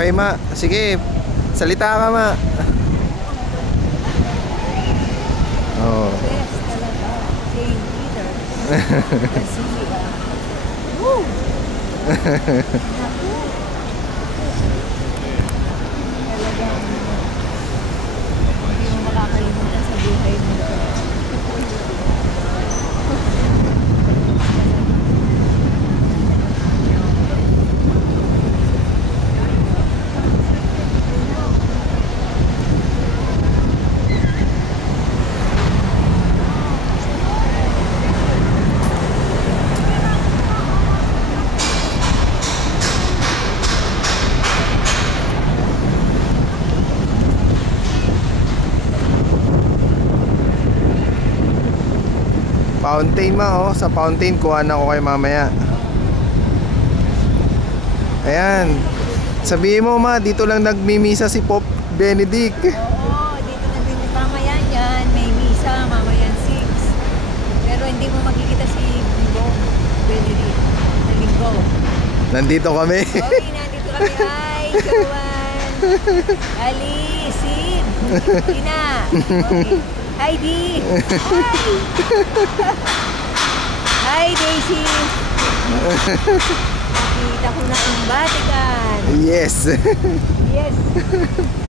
Okay, Ma. Sige. Salita ka, Ma. Oh. Best talaga. St. Peter. Basilica. Woo! Naku. Talagang hindi mo makakalimutan sa buhay mo. Fountain, Ma, oh. Sa fountain, kuha na ko kayo mamaya. Ayan. Sabihin mo, Ma, dito lang nagmimisa si Pope Benedict. Oo, dito na din mamaya yan. May misa, mamaya 6. Pero hindi mo makikita si Pope Benedict na linggo. Nandito kami. Okay, nandito kami. Hi, Joanne. Ali, Sid. Tina. Okay. Hi, Di. Hi, Daisy. Nakita ko na ang Vatican. Yes. Yes.